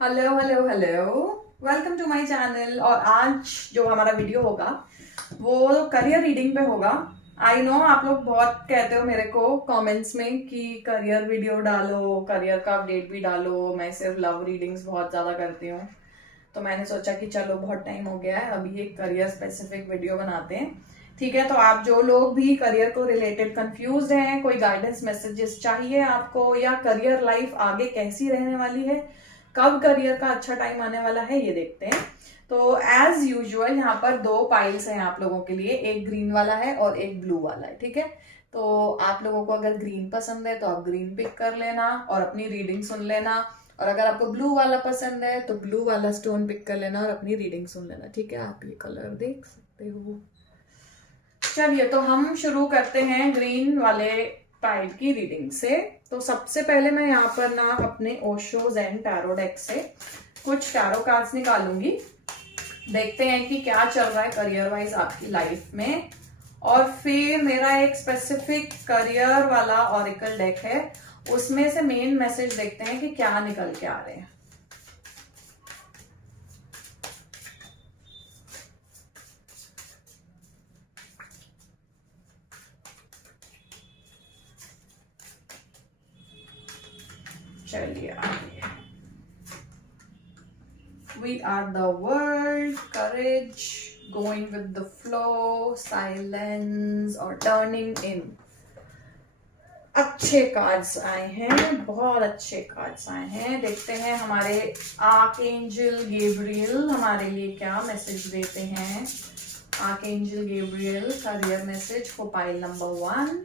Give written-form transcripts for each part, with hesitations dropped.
Hello hello hello, welcome to my channel. और आज जो हमारा वीडियो होगा वो करियर रीडिंग पे होगा। आई नो आप लोग बहुत कहते हो मेरे को कमेंट्स में कि करियर वीडियो डालो, करियर का अपडेट भी डालो। मैं सिर्फ लव रीडिंग्स बहुत ज्यादा करती हूँ, तो मैंने सोचा कि चलो बहुत टाइम हो गया है, अभी एक करियर स्पेसिफिक वीडियो बनाते हैं। ठीक है, तो आप जो लोग भी करियर को रिलेटेड कंफ्यूज हैं, कोई गाइडेंस मैसेजेस चाहिए आपको, या करियर लाइफ आगे कैसी रहने वाली है, कब करियर का अच्छा टाइम आने वाला है, ये देखते हैं। तो एज यूजुअल यहाँ पर दो पाइल्स हैं आप लोगों के लिए, एक ग्रीन वाला है और एक ब्लू वाला है। ठीक है, तो आप लोगों को अगर ग्रीन पसंद है तो आप ग्रीन पिक कर लेना और अपनी रीडिंग सुन लेना, और अगर आपको ब्लू वाला पसंद है तो ब्लू वाला स्टोन पिक कर लेना और अपनी रीडिंग सुन लेना। ठीक है, आप ये कलर देख सकते हो। चलिए, तो हम शुरू करते हैं ग्रीन वाले टाइप की रीडिंग से। तो सबसे पहले मैं यहाँ पर ना अपने ओशो ज़ेन टैरो डेक से कुछ टैरो कार्ड्स निकालूंगी। देखते हैं कि क्या चल रहा है करियर वाइज आपकी लाइफ में, और फिर मेरा एक स्पेसिफिक करियर वाला ऑरिकल डेक है, उसमें से मेन मैसेज देखते हैं कि क्या निकल के आ रहे हैं। चलिए आगे। We are the world, courage, going with the flow, silence और turning in। अच्छे कार्ड्स आए हैं, बहुत अच्छे कार्ड्स आए हैं। देखते हैं हमारे आर्कएंजल गैब्रियल हमारे लिए क्या मैसेज देते हैं। Archangel Gabriel career message for pile number 1।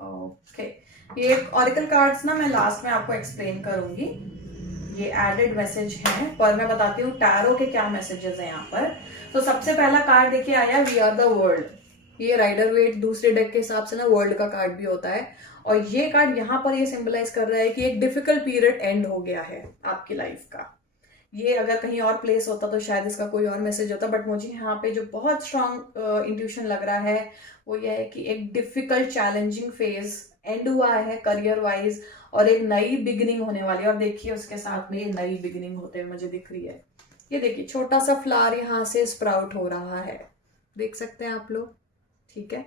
Okay, ये ऑरिकल कार्ड्स ना मैं लास्ट में आपको एक्सप्लेन करूंगी, ये एडेड मैसेज हैं, पर मैं बताती हूँ टैरो के क्या मैसेजेस हैं यहाँ पर। तो सबसे पहला कार्ड देखिए आया, वी आर द वर्ल्ड। ये राइडर वेट दूसरे डेक के हिसाब से ना वर्ल्ड का कार्ड भी होता है, और ये कार्ड यहाँ पर ये सिंबलाइज कर रहा है कि एक डिफिकल्ट पीरियड एंड हो गया है आपकी लाइफ का। ये अगर कहीं और प्लेस होता तो शायद इसका कोई और मैसेज होता, बट मुझे यहाँ पे जो बहुत स्ट्रांग इंट्यूशन लग रहा है वो ये है कि एक डिफिकल्ट चैलेंजिंग फेज एंड हुआ है करियर वाइज, और एक नई बिगिनिंग होने वाली है। और देखिए उसके साथ में ये नई बिगिनिंग होते हुए मुझे दिख रही है। ये देखिए छोटा सा फ्लावर यहाँ से स्प्राउट हो रहा है, देख सकते हैं आप लोग। ठीक है,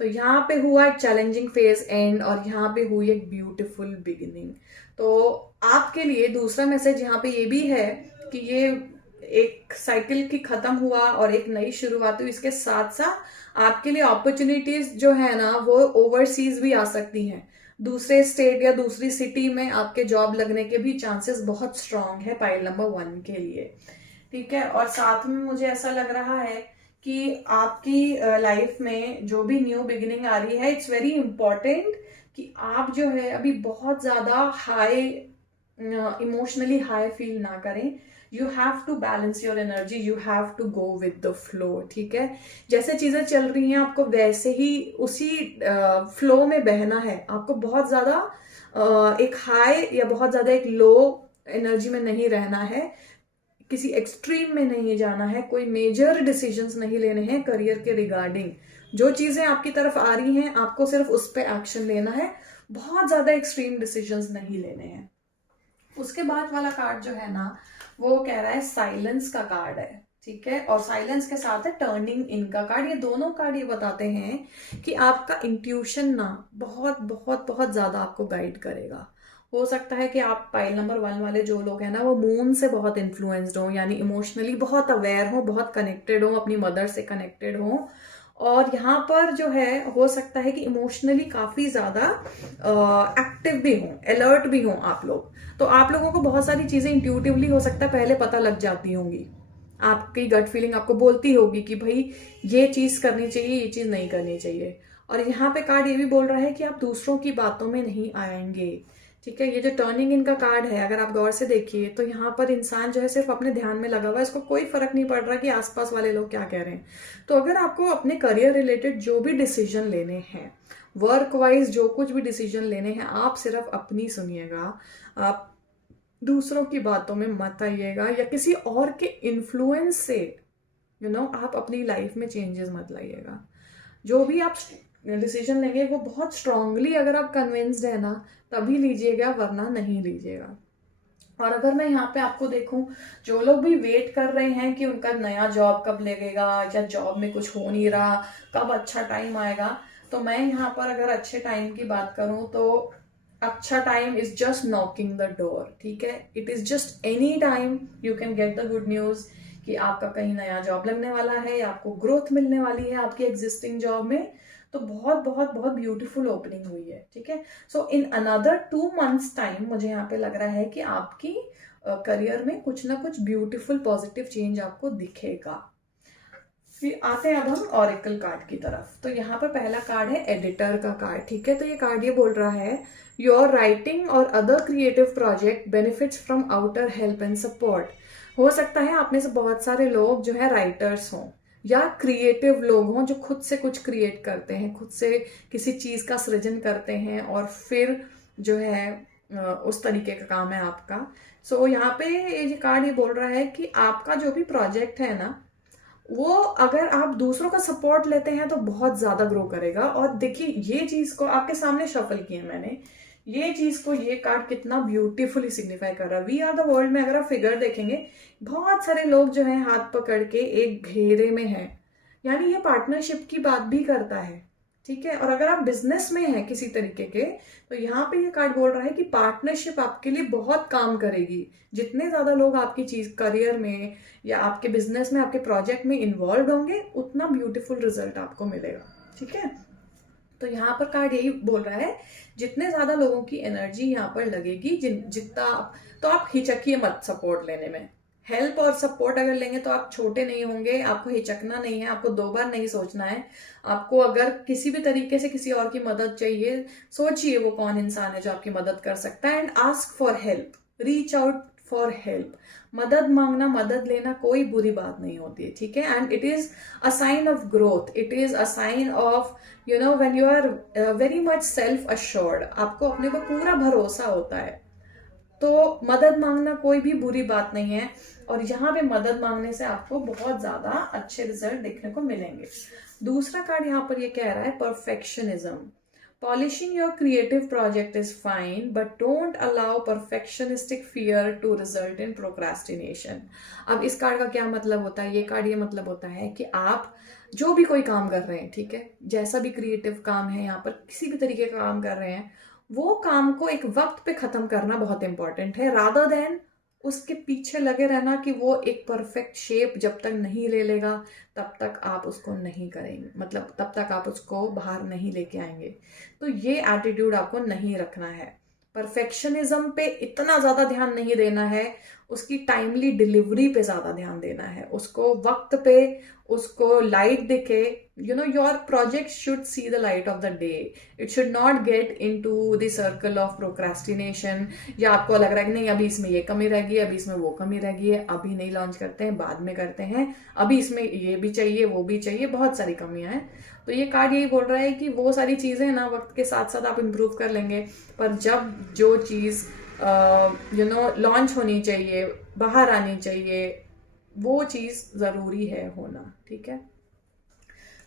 तो यहाँ पे हुआ एक चैलेंजिंग फेज एंड, और यहाँ पे हुई एक ब्यूटीफुल बिगिनिंग। तो आपके लिए दूसरा मैसेज यहाँ पे ये भी है कि ये एक साइकिल की खत्म हुआ और एक नई शुरुआत हुई। इसके साथ साथ आपके लिए अपॉर्चुनिटीज जो है ना वो ओवरसीज भी आ सकती हैं, दूसरे स्टेट या दूसरी सिटी में आपके जॉब लगने के भी चांसेस बहुत स्ट्रांग है पाइल नंबर 1 के लिए। ठीक है, और साथ में मुझे ऐसा लग रहा है कि आपकी लाइफ में जो भी न्यू बिगिनिंग आ रही है, इट्स वेरी इंपॉर्टेंट कि आप जो है अभी बहुत ज्यादा हाई इमोशनली हाई फील ना करें। You have to balance your energy, you have to go with the flow. ठीक है, जैसे चीजें चल रही हैं आपको वैसे ही उसी फ्लो में बहना है। आपको बहुत ज्यादा एक हाई या बहुत ज्यादा एक लो एनर्जी में नहीं रहना है, किसी एक्सट्रीम में नहीं जाना है, कोई मेजर डिसीजंस नहीं लेने हैं करियर के रिगार्डिंग। जो चीजें आपकी तरफ आ रही हैं आपको सिर्फ उस पर एक्शन लेना है, बहुत ज्यादा एक्सट्रीम डिसीजंस नहीं लेने हैं। उसके बाद वाला कार्ड जो है ना वो कह रहा है साइलेंस का कार्ड है। ठीक है, और साइलेंस के साथ है टर्निंग इन का कार्ड। ये दोनों कार्ड ये बताते हैं कि आपका इंट्यूशन ना बहुत बहुत बहुत ज्यादा आपको गाइड करेगा। हो सकता है कि आप पाइल नंबर 1 वाले जो लोग हैं ना वो मून से बहुत इन्फ्लुएंस्ड हो, यानी इमोशनली बहुत अवेयर हो, बहुत कनेक्टेड हो, अपनी मदर से कनेक्टेड हो। और यहाँ पर जो है हो सकता है कि इमोशनली काफी ज्यादा एक्टिव भी हो, अलर्ट भी हो आप लोग। तो आप लोगों को बहुत सारी चीजें इंट्यूटिवली हो सकता है पहले पता लग जाती होंगी, आपकी गट फीलिंग आपको बोलती होगी कि भाई ये चीज करनी चाहिए, ये चीज नहीं करनी चाहिए। और यहाँ पे कार्ड ये भी बोल रहा है कि आप दूसरों की बातों में नहीं आएंगे। ठीक है, ये जो टर्निंग इन का कार्ड है अगर आप गौर से देखिए तो यहाँ पर इंसान जो है सिर्फ अपने ध्यान में लगा हुआ है, इसको कोई फर्क नहीं पड़ रहा कि आसपास वाले लोग क्या कह रहे हैं। तो अगर आपको अपने करियर रिलेटेड जो भी डिसीजन लेने हैं, वर्क वाइज जो कुछ भी डिसीजन लेने हैं, आप सिर्फ अपनी सुनिएगा, आप दूसरों की बातों में मत आइएगा या किसी और के इन्फ्लुएंस से आप अपनी लाइफ में चेंजेस मत लाइएगा। जो भी आप डिसीजन लेंगे वो बहुत स्ट्रांगली अगर आप कन्विंस्ड है ना तभी लीजिएगा, वरना नहीं लीजिएगा। और अगर मैं यहाँ पे आपको देखूं, जो लोग भी वेट कर रहे हैं कि उनका नया जॉब कब लगेगा या जॉब में कुछ हो नहीं रहा, कब अच्छा टाइम आएगा, तो मैं यहाँ पर अगर अच्छे टाइम की बात करूं तो अच्छा time is just knocking the door. ठीक है, it is just any time you can get the good news कि आपका कहीं नया जॉब लगने वाला है या आपको ग्रोथ मिलने वाली है आपकी एग्जिस्टिंग जॉब में। तो बहुत बहुत बहुत ब्यूटीफुल ओपनिंग हुई है। ठीक है, सो इन अनदर 2 months टाइम मुझे यहाँ पे लग रहा है कि आपकी करियर में कुछ ना कुछ ब्यूटीफुल पॉजिटिव चेंज आपको दिखेगा। फिर आते हैं अब हम ऑरेकल कार्ड की तरफ। तो यहाँ पर पहला कार्ड है एडिटर का कार्ड। ठीक है, तो ये कार्ड ये बोल रहा है योर राइटिंग और other creative project benefits from outer help and support. हो सकता है आप में से बहुत सारे लोग जो है राइटर्स हों या क्रिएटिव लोग हों जो खुद से कुछ क्रिएट करते हैं, खुद से किसी चीज का सृजन करते हैं और फिर जो है उस तरीके का काम है आपका। सो यहाँ पे ये कार्ड ये बोल रहा है कि आपका जो भी प्रोजेक्ट है ना, वो अगर आप दूसरों का सपोर्ट लेते हैं तो बहुत ज्यादा ग्रो करेगा। और देखिए ये चीज को आपके सामने शफल किया मैंने, ये चीज को ये कार्ड कितना ब्यूटीफुली सिग्निफाई कर रहा है। वी आर द वर्ल्ड में अगर आप फिगर देखेंगे, बहुत सारे लोग जो है हाथ पकड़ के एक घेरे में हैं, यानी ये पार्टनरशिप की बात भी करता है। ठीक है, और अगर आप बिजनेस में हैं किसी तरीके के, तो यहाँ पे ये कार्ड बोल रहा है कि पार्टनरशिप आपके लिए बहुत काम करेगी। जितने ज्यादा लोग आपकी चीज करियर में या आपके बिजनेस में आपके प्रोजेक्ट में इन्वॉल्व होंगे, उतना ब्यूटीफुल रिजल्ट आपको मिलेगा। ठीक है, तो यहाँ पर कार्ड यही बोल रहा है जितने ज्यादा लोगों की एनर्जी यहाँ पर लगेगी, जितना तो आप हिचकिए मत सपोर्ट लेने में। हेल्प और सपोर्ट अगर लेंगे तो आप छोटे नहीं होंगे, आपको हिचकना नहीं है, आपको 2 बार नहीं सोचना है। आपको अगर किसी भी तरीके से किसी और की मदद चाहिए, सोचिए वो कौन इंसान है जो आपकी मदद कर सकता है, and ask for help, reach out for help. मदद मांगना, मदद लेना कोई बुरी बात नहीं होती है। ठीक है, and it is a sign of growth, it is a sign of when you are very much self assured, आपको अपने को पूरा भरोसा होता है, तो मदद मांगना कोई भी बुरी बात नहीं है। और यहाँ पे मदद मांगने से आपको बहुत ज्यादा अच्छे रिजल्ट देखने को मिलेंगे। दूसरा कार्ड यहाँ पर ये कह रहा है perfectionism. Polishing your creative project is fine but don't allow perfectionistic fear to result in procrastination. अब इस कार्ड का क्या मतलब होता है? ये कार्ड ये मतलब होता है कि आप जो भी कोई काम कर रहे हैं, ठीक है, जैसा भी क्रिएटिव काम है, यहाँ पर किसी भी तरीके का काम कर रहे हैं, वो काम को एक वक्त पे खत्म करना बहुत इंपॉर्टेंट है, रादर देन उसके पीछे लगे रहना कि वो एक परफेक्ट शेप जब तक नहीं ले लेगा तब तक आप उसको नहीं करेंगे, मतलब तब तक आप उसको बाहर नहीं लेके आएंगे। तो ये एटीट्यूड आपको नहीं रखना है। परफेक्शनिज्म पे इतना ज्यादा ध्यान नहीं देना है, उसकी टाइमली डिलीवरी पे ज्यादा ध्यान देना है, उसको वक्त पे उसको लाइट दिखे। Your project should see the light of the day, it should not get in to the circle of procrastination, या आपको लग रहा है कि नहीं अभी इसमें ये कमी रह गई है, अभी इसमें वो कमी रह गई है, अभी नहीं लॉन्च करते हैं, बाद में करते हैं, अभी इसमें ये भी चाहिए वो भी चाहिए, बहुत सारी कमियां हैं। तो ये कार्ड यही बोल रहा है कि वो सारी चीजें ना वक्त के साथ साथ आप इम्प्रूव कर लेंगे, पर जब जो चीज लॉन्च होनी चाहिए, बाहर आनी चाहिए, वो चीज जरूरी है होना। ठीक है,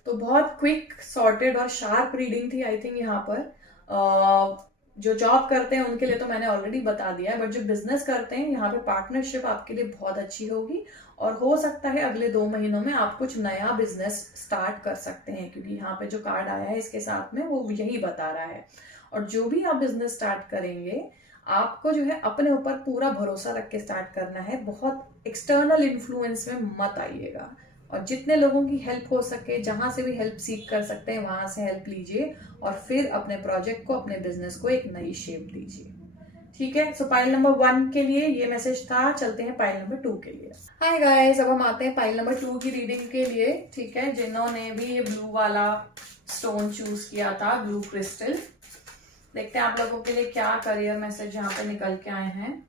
तो बहुत क्विक सॉर्टेड और शार्प रीडिंग थी आई थिंक यहाँ पर। जो जॉब करते हैं उनके लिए तो मैंने ऑलरेडी बता दिया है, बट जो बिजनेस करते हैं यहाँ पे पार्टनरशिप आपके लिए बहुत अच्छी होगी, और हो सकता है अगले 2 महीनों में आप कुछ नया बिजनेस स्टार्ट कर सकते हैं, क्योंकि यहाँ पे जो कार्ड आया है इसके साथ में वो यही बता रहा है। और जो भी आप बिजनेस स्टार्ट करेंगे, आपको जो है अपने ऊपर पूरा भरोसा रख के स्टार्ट करना है, बहुत एक्सटर्नल इन्फ्लुएंस में मत आइएगा, और जितने लोगों की हेल्प हो सके, जहां से भी हेल्प सीख कर सकते हैं वहां से हेल्प लीजिए, और फिर अपने प्रोजेक्ट को, अपने बिजनेस को एक नई शेप दीजिए। ठीक है, सो पाइल नंबर 1 के लिए ये मैसेज था। चलते हैं पाइल नंबर 2 के लिए। हाय गाइस, अब हम आते हैं पाइल नंबर 2 की रीडिंग के लिए। ठीक है, जिन्होंने भी ये ब्लू वाला स्टोन चूज किया था, ब्लू क्रिस्टल, देखते हैं आप लोगों के लिए क्या करियर मैसेज यहाँ पे निकल के आए हैं।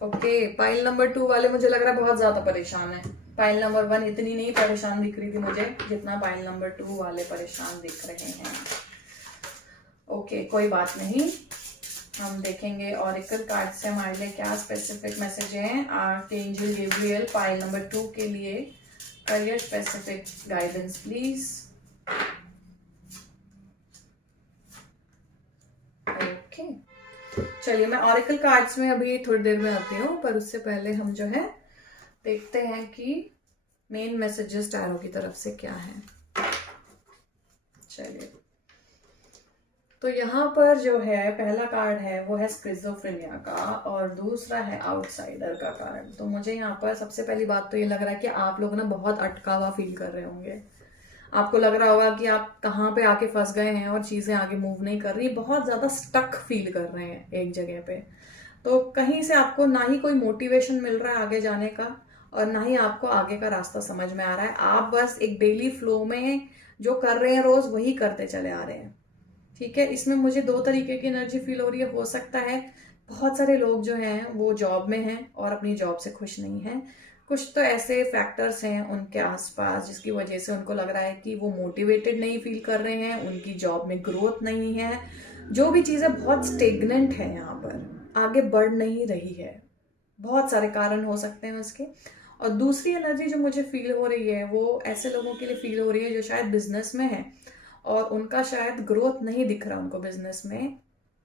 ओके, पाइल नंबर 2 वाले मुझे लग रहा है बहुत ज्यादा परेशान है। पाइल नंबर 1 इतनी नहीं परेशान दिख रही थी मुझे जितना पाइल नंबर 2 वाले परेशान दिख रहे हैं। ओके, कोई बात नहीं, हम देखेंगे ऑरिकल कार्ड से हमारे लिए क्या स्पेसिफिक मैसेज हैं। आर्कएंजल गैब्रियल पाइल नंबर 2 के लिए career specific guidance please. Okay, चलिए मैं ऑरिकल कार्ड्स में अभी थोड़ी देर में आती हूँ, पर उससे पहले हम जो है देखते हैं कि मेन मैसेजेस टैरो की तरफ से क्या है। चलिए, तो यहाँ पर जो है पहला कार्ड है वो है स्किज़ोफ्रेनिया का और दूसरा है आउटसाइडर का कार्ड। तो मुझे यहाँ पर सबसे पहली बात तो ये लग रहा है कि आप लोग ना बहुत अटका हुआ फील कर रहे होंगे। आपको लग रहा होगा कि आप कहाँ पे आके फंस गए हैं और चीज़ें आगे मूव नहीं कर रही, बहुत ज़्यादा स्टक फील कर रहे हैं एक जगह पे। तो कहीं से आपको ना ही कोई मोटिवेशन मिल रहा है आगे जाने का और ना ही आपको आगे का रास्ता समझ में आ रहा है। आप बस एक डेली फ्लो में जो कर रहे हैं रोज वही करते चले आ रहे हैं। ठीक है, इसमें मुझे 2 तरीके की एनर्जी फील हो रही है। हो सकता है बहुत सारे लोग जो हैं वो जॉब में हैं और अपनी जॉब से खुश नहीं हैं। कुछ तो ऐसे फैक्टर्स हैं उनके आसपास जिसकी वजह से उनको लग रहा है कि वो मोटिवेटेड नहीं फील कर रहे हैं, उनकी जॉब में ग्रोथ नहीं है, जो भी चीज़ें बहुत स्टेगनेंट है, यहाँ पर आगे बढ़ नहीं रही है। बहुत सारे कारण हो सकते हैं उसके। और दूसरी एनर्जी जो मुझे फील हो रही है वो ऐसे लोगों के लिए फील हो रही है जो शायद बिजनेस में है और उनका शायद ग्रोथ नहीं दिख रहा उनको बिजनेस में।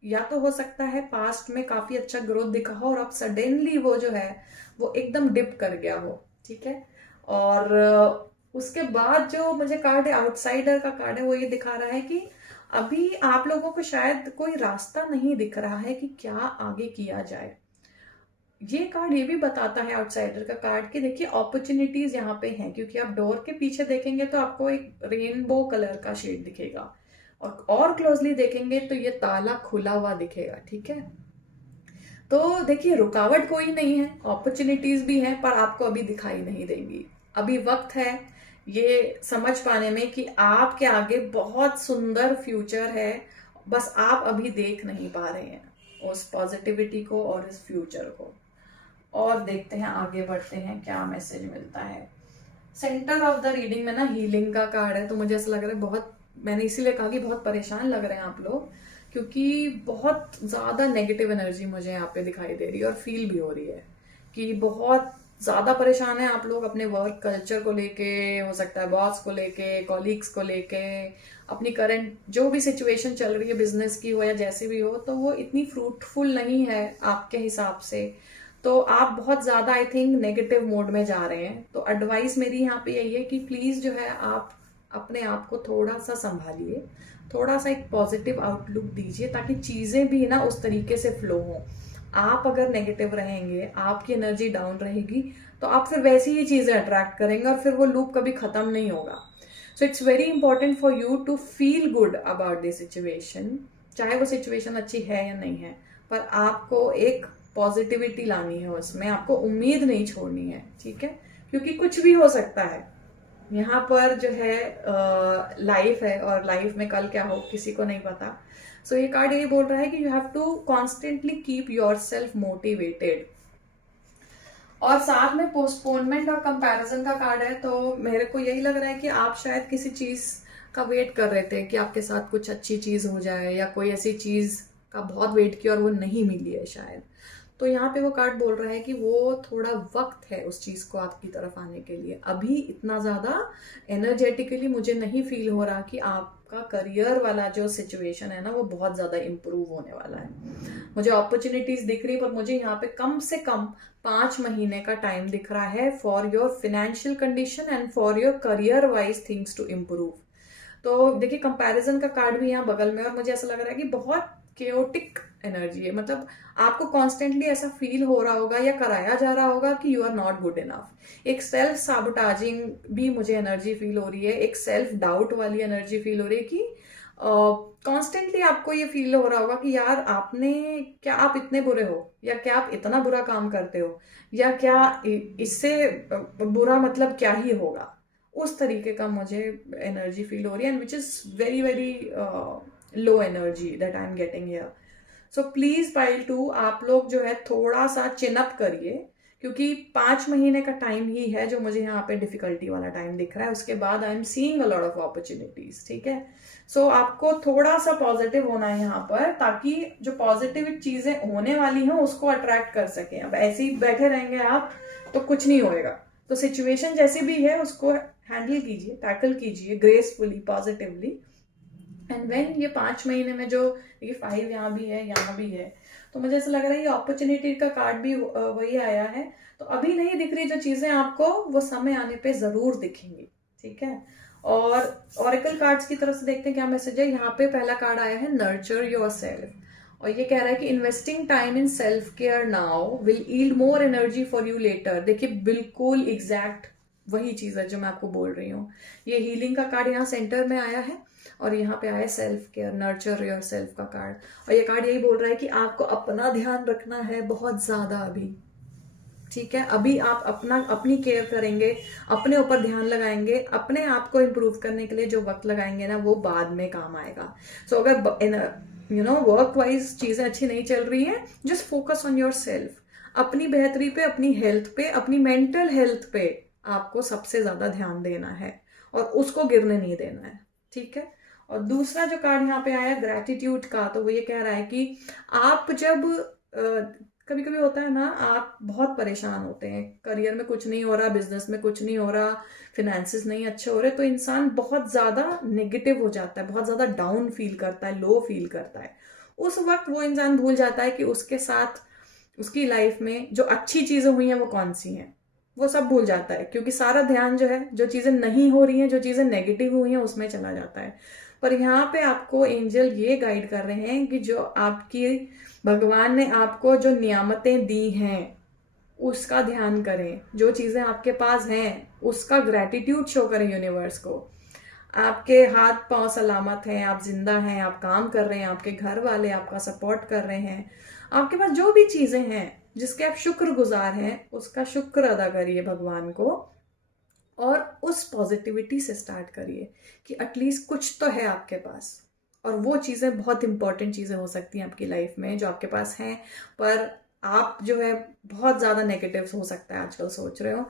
या तो हो सकता है पास्ट में काफी अच्छा ग्रोथ दिखा हो और अब सडनली वो जो है वो एकदम डिप कर गया हो। ठीक है, और उसके बाद जो मुझे कार्ड है आउटसाइडर का कार्ड है वो ये दिखा रहा है कि अभी आप लोगों को शायद कोई रास्ता नहीं दिख रहा है कि क्या आगे किया जाए। ये कार्ड ये भी बताता है आउटसाइडर का कार्ड कि देखिए अपॉर्चुनिटीज यहाँ पे हैं, क्योंकि आप डोर के पीछे देखेंगे तो आपको एक रेनबो कलर का शेड दिखेगा और क्लोजली देखेंगे तो ये ताला खुला हुआ दिखेगा। ठीक है, तो देखिए रुकावट कोई नहीं है, अपॉर्चुनिटीज भी हैं पर आपको अभी दिखाई नहीं देंगी। अभी वक्त है ये समझ पाने में कि आपके आगे बहुत सुंदर फ्यूचर है, बस आप अभी देख नहीं पा रहे हैं उस पॉजिटिविटी को और इस फ्यूचर को। और देखते हैं आगे बढ़ते हैं क्या मैसेज मिलता है। सेंटर ऑफ द रीडिंग में ना हीलिंग का कार्ड है, तो मुझे ऐसा लग रहा है बहुत, मैंने इसीलिए कहा कि बहुत परेशान लग रहे हैं आप लोग, क्योंकि बहुत ज्यादा नेगेटिव एनर्जी मुझे यहाँ पे दिखाई दे रही है और फील भी हो रही है कि बहुत ज्यादा परेशान है आप लोग अपने वर्क कल्चर को लेके, हो सकता है बॉस को लेके, कॉलीग्स को लेके, अपनी करंट जो भी सिचुएशन चल रही है बिजनेस की हो या जैसी भी हो, तो वो इतनी फ्रूटफुल नहीं है आपके हिसाब से। तो आप बहुत ज्यादा आई थिंक नेगेटिव मोड में जा रहे हैं। तो एडवाइस मेरी यहाँ पे यही है कि प्लीज जो है आप अपने आप को थोड़ा सा संभालिए, थोड़ा सा एक पॉजिटिव आउटलुक दीजिए ताकि चीजें भी ना उस तरीके से फ्लो हो। आप अगर नेगेटिव रहेंगे, आपकी एनर्जी डाउन रहेगी, तो आप फिर वैसी ही चीजें अट्रैक्ट करेंगे और फिर वो लूप कभी खत्म नहीं होगा। So it's very important for you to feel good about this situation, चाहे वो सिचुएशन अच्छी है या नहीं है, पर आपको एक पॉजिटिविटी लानी है उसमें, आपको उम्मीद नहीं छोड़नी है। ठीक है, क्योंकि कुछ भी हो सकता है। यहाँ पर जो है लाइफ है और लाइफ में कल क्या हो किसी को नहीं पता। सो ये कार्ड ये बोल रहा है कि you have to constantly keep your self motivated. और साथ में पोस्टपोनमेंट और कंपैरिजन का कार्ड है, तो मेरे को यही लग रहा है कि आप शायद किसी चीज का वेट कर रहे थे कि आपके साथ कुछ अच्छी चीज हो जाए, या कोई ऐसी चीज का बहुत वेट किया और वो नहीं मिली है शायद। तो यहाँ पे वो कार्ड बोल रहा है कि वो थोड़ा वक्त है उस चीज को आपकी तरफ आने के लिए। अभी इतना ज्यादा एनर्जेटिकली मुझे नहीं फील हो रहा कि आपका करियर वाला जो सिचुएशन है ना वो बहुत ज्यादा इंप्रूव होने वाला है। मुझे अपॉर्चुनिटीज दिख रही, पर मुझे यहाँ पे कम से कम 5 महीने का टाइम दिख रहा है for your financial condition and for your career wise things to improve. तो देखिए कंपैरिजन का कार्ड भी यहाँ बगल में, और मुझे ऐसा लग रहा है कि बहुत केओटिक एनर्जी है। मतलब आपको कॉन्स्टेंटली ऐसा फील हो रहा होगा या कराया जा रहा होगा कि you are not good enough. एक सेल्फ साबोटाजिंग भी मुझे एनर्जी फील हो रही है, एक सेल्फ डाउट वाली एनर्जी फील हो रही है कि कॉन्स्टेंटली आपको ये फील हो रहा होगा कि यार आपने, क्या आप इतने बुरे हो, या क्या आप इतना बुरा काम करते हो, या क्या इससे बुरा मतलब क्या ही होगा। उस तरीके का मुझे एनर्जी फील हो रही है, and which is very very low energy that I am getting here. So please pile 2 आप लोग जो है थोड़ा सा चिनअप करिए, क्योंकि 5 महीने का टाइम ही है जो मुझे यहाँ पे डिफिकल्टी वाला टाइम दिख रहा है। उसके बाद I am seeing a lot of opportunities, ठीक है। सो आपको थोड़ा सा पॉजिटिव होना है यहाँ पर, ताकि जो पॉजिटिव चीजें होने वाली हैं उसको अट्रैक्ट कर सकें। अब ऐसे ही बैठे रहेंगे आप तो कुछ नहीं होएगा। तो सिचुएशन जैसी भी है उसको हैंडल कीजिए, टैकल कीजिए ग्रेसफुली, पॉजिटिवली। एंड वेन ये 5 महीने में जो ये 5 यहाँ भी है, यहाँ भी है, तो मुझे ऐसा लग रहा है ये अपॉर्चुनिटी का कार्ड भी वही आया है। तो अभी नहीं दिख रही जो चीजें आपको, वो समय आने पे जरूर दिखेंगी, ठीक है। और ऑरेकल कार्ड्स की तरफ से देखते हैं क्या मैसेज है। यहाँ पे पहला कार्ड आया है नर्चर योरसेल्फ, और ये कह रहा है कि investing time in self care now will yield more energy for you later. देखिए बिल्कुल एग्जैक्ट वही चीज है जो मैं आपको बोल रही हूँ। ये हीलिंग का कार्ड यहाँ सेंटर में आया है, और यहाँ पे आया self care, nurture your self का कार्ड। और ये कार्ड यही बोल रहा है कि आपको अपना ध्यान रखना है बहुत ज्यादा अभी, ठीक है। अभी आप अपनी केयर करेंगे, अपने ऊपर ध्यान लगाएंगे, अपने आप को इम्प्रूव करने के लिए जो वक्त लगाएंगे ना वो बाद में काम आएगा। सो अगर वर्क वाइज चीजें अच्छी नहीं चल रही है, just focus on your self. अपनी बेहतरी पे, अपनी हेल्थ पे, अपनी मेंटल हेल्थ पे आपको सबसे ज्यादा ध्यान देना है और उसको गिरने नहीं देना है, ठीक है। और दूसरा जो कार्ड यहाँ पे आया ग्रैटिट्यूड का, तो वो ये कह रहा है कि आप जब कभी कभी होता है ना, आप बहुत परेशान होते हैं, करियर में कुछ नहीं हो रहा, बिजनेस में कुछ नहीं हो रहा, फिनेंसेस नहीं अच्छे हो रहे, तो इंसान बहुत ज्यादा नेगेटिव हो जाता है, बहुत ज्यादा डाउन फील करता है, लो फील करता है। उस वक्त वो इंसान भूल जाता है कि उसके साथ उसकी लाइफ में जो अच्छी चीजें हुई हैं वो कौन सी हैं, वो सब भूल जाता है, क्योंकि सारा ध्यान जो है जो चीजें नहीं हो रही हैं, जो चीजें नेगेटिव हुई हैं उसमें चला जाता है। पर यहाँ पे आपको एंजल ये गाइड कर रहे हैं कि जो आपकी भगवान ने आपको जो नियामतें दी हैं उसका ध्यान करें, जो चीजें आपके पास हैं उसका ग्रैटिट्यूड शो करें यूनिवर्स को। आपके हाथ पांव सलामत हैं, आप जिंदा हैं, आप काम कर रहे हैं, आपके घर वाले आपका सपोर्ट कर रहे हैं, आपके पास जो भी चीजें हैं जिसके आप शुक्रगुजार हैं उसका शुक्र अदा करिए भगवान को, और उस पॉजिटिविटी से स्टार्ट करिए कि एटलीस्ट कुछ तो है आपके पास। और वो चीज़ें बहुत इंपॉर्टेंट चीज़ें हो सकती हैं आपकी लाइफ में जो आपके पास हैं, पर आप जो है बहुत ज़्यादा नेगेटिव हो सकता है आजकल सोच रहे हो।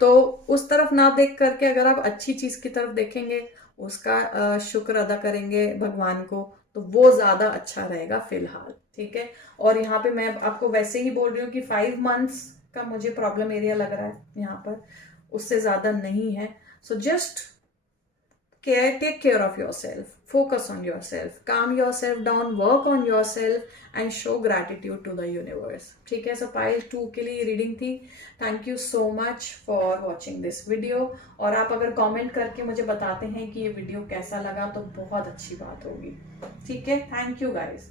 तो उस तरफ ना देख करके अगर आप अच्छी चीज़ की तरफ देखेंगे, उसका शुक्र अदा करेंगे भगवान को, तो वो ज़्यादा अच्छा रहेगा फिलहाल, ठीक है। और यहाँ पे मैं आपको वैसे ही बोल रही हूँ कि 5 मंथ्स का मुझे प्रॉब्लम एरिया लग रहा है यहाँ पर, उससे ज़्यादा नहीं है। So just take care of yourself, focus on yourself, calm yourself down, work on yourself and show gratitude to the universe, ठीक है। सो पाइल 2 के लिए रीडिंग थी। Thank you so much for watching this video. और आप अगर comment करके मुझे बताते हैं कि ये वीडियो कैसा लगा तो बहुत अच्छी बात होगी, ठीक है। Thank you guys.